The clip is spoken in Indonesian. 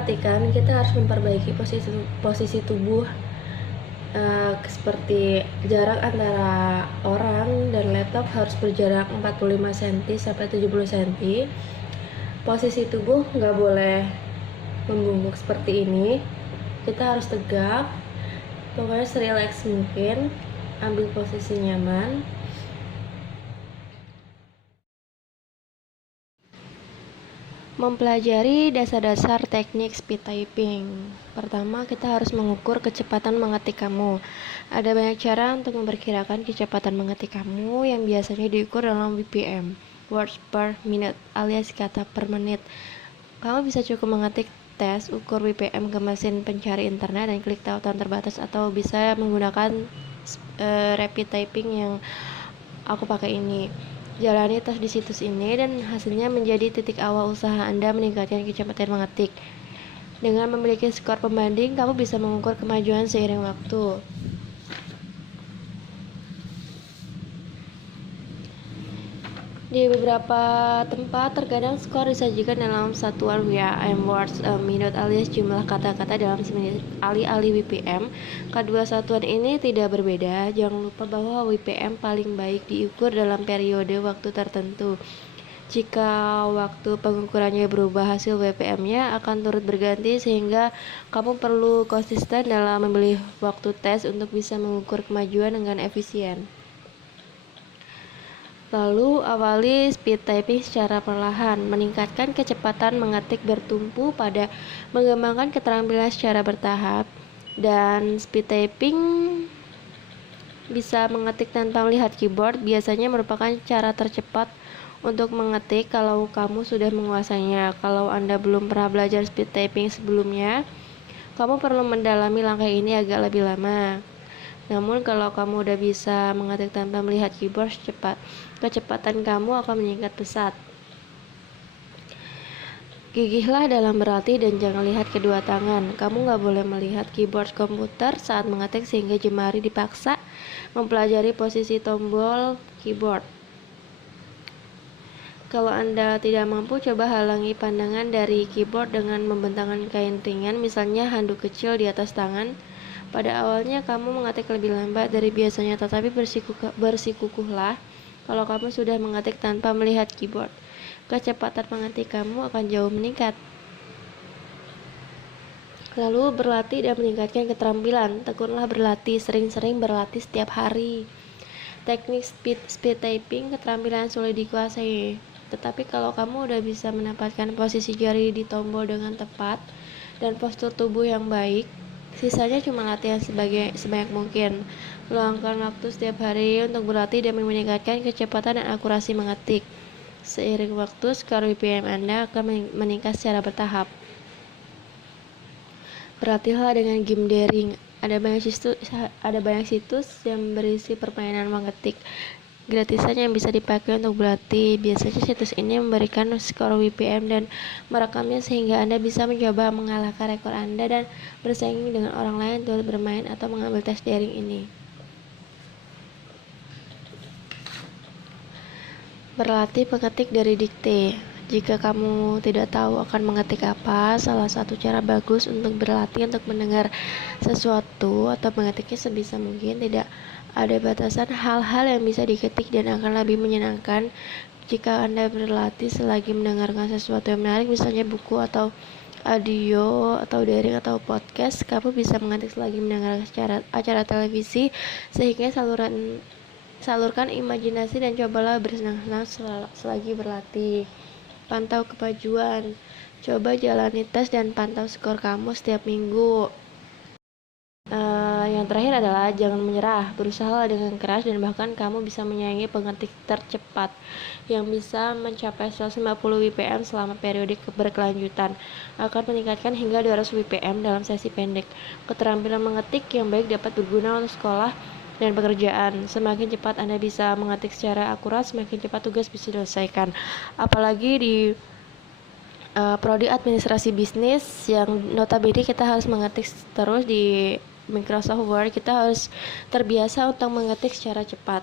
mengetikkan, kita harus memperbaiki posisi tubuh, seperti jarak antara orang dan laptop harus berjarak 45 cm sampai 70 cm. Posisi tubuh nggak boleh membungkuk seperti ini, kita harus tegak, pokoknya serileks mungkin, ambil posisi nyaman. Mempelajari dasar-dasar teknik speed typing. Pertama, kita harus mengukur kecepatan mengetik kamu. Ada banyak cara untuk memperkirakan kecepatan mengetik kamu yang biasanya diukur dalam WPM, words per minute, alias kata per menit. Kamu bisa cukup mengetik tes ukur WPM ke mesin pencari internet dan klik tautan terbatas, atau bisa menggunakan rapid typing yang aku pakai ini. Jalani tes di situs ini dan hasilnya menjadi titik awal usaha Anda meningkatkan kecepatan mengetik. Dengan memiliki skor pembanding, kamu bisa mengukur kemajuan seiring waktu. Di beberapa tempat, terkadang skor disajikan dalam satuan WPM, words a minute, alias jumlah kata-kata dalam semenit, alih-alih WPM. Kedua satuan ini tidak berbeda. Jangan lupa bahwa WPM paling baik diukur dalam periode waktu tertentu. Jika waktu pengukurannya berubah, hasil WPM-nya akan turut berganti, sehingga kamu perlu konsisten dalam memilih waktu tes untuk bisa mengukur kemajuan dengan efisien. Lalu, awali speed typing secara perlahan. Meningkatkan kecepatan mengetik bertumpu pada mengembangkan keterampilan secara bertahap. Dan speed typing bisa mengetik tanpa melihat keyboard biasanya merupakan cara tercepat untuk mengetik kalau kamu sudah menguasainya. Kalau Anda belum pernah belajar speed typing sebelumnya, kamu perlu mendalami langkah ini agak lebih lama. Namun kalau kamu udah bisa mengetik tanpa melihat keyboard, kecepatan kamu akan meningkat pesat. Gigihlah dalam berlatih dan jangan lihat kedua tangan. Kamu nggak boleh melihat keyboard komputer saat mengetik sehingga jemari dipaksa mempelajari posisi tombol keyboard. Kalau Anda tidak mampu, coba halangi pandangan dari keyboard dengan membentangkan kain ringan, misalnya handuk kecil di atas tangan. Pada awalnya kamu mengetik lebih lambat dari biasanya, tetapi bersikukuhlah kalau kamu sudah mengetik tanpa melihat keyboard. Kecepatan mengetik kamu akan jauh meningkat. Lalu berlatih dan meningkatkan keterampilan. Tekunlah berlatih, sering-sering berlatih setiap hari. Teknik speed typing keterampilan sulit dikuasai, tetapi kalau kamu udah bisa menempatkan posisi jari di tombol dengan tepat dan postur tubuh yang baik, sisanya cuma latihan sebanyak mungkin. Luangkan waktu setiap hari untuk berlatih dan meningkatkan kecepatan dan akurasi mengetik. Seiring waktu, skor WPM Anda akan meningkat secara bertahap. Berlatihlah dengan game daring. Ada banyak situs yang berisi permainan mengetik gratisan yang bisa dipakai untuk berlatih. Biasanya situs ini memberikan skor WPM dan merekamnya sehingga Anda bisa mencoba mengalahkan rekor Anda dan bersaing dengan orang lain untuk bermain atau mengambil tes daring ini. Berlatih mengetik dari dikte. Jika kamu tidak tahu akan mengetik apa, salah satu cara bagus untuk berlatih untuk mendengar sesuatu atau mengetiknya sebisa mungkin. Tidak ada batasan hal-hal yang bisa diketik dan akan lebih menyenangkan jika Anda berlatih selagi mendengarkan sesuatu yang menarik, misalnya buku atau audio atau daring atau podcast. Kamu bisa mengetik selagi mendengar acara televisi, sehingga salurkan imajinasi dan cobalah bersenang-senang selagi berlatih. Pantau kemajuan. Coba jalani tes dan pantau skor kamu setiap minggu. Yang terakhir adalah jangan menyerah. Berusaha dengan keras dan bahkan kamu bisa menyaingi pengetik tercepat yang bisa mencapai 150 WPM selama periode berkelanjutan. Akan meningkatkan hingga 200 WPM dalam sesi pendek. Keterampilan mengetik yang baik dapat berguna untuk sekolah dan pekerjaan. Semakin cepat Anda bisa mengetik secara akurat, semakin cepat tugas bisa diselesaikan. Apalagi di prodi administrasi bisnis yang notabene kita harus mengetik terus di Microsoft Word, kita harus terbiasa untuk mengetik secara cepat.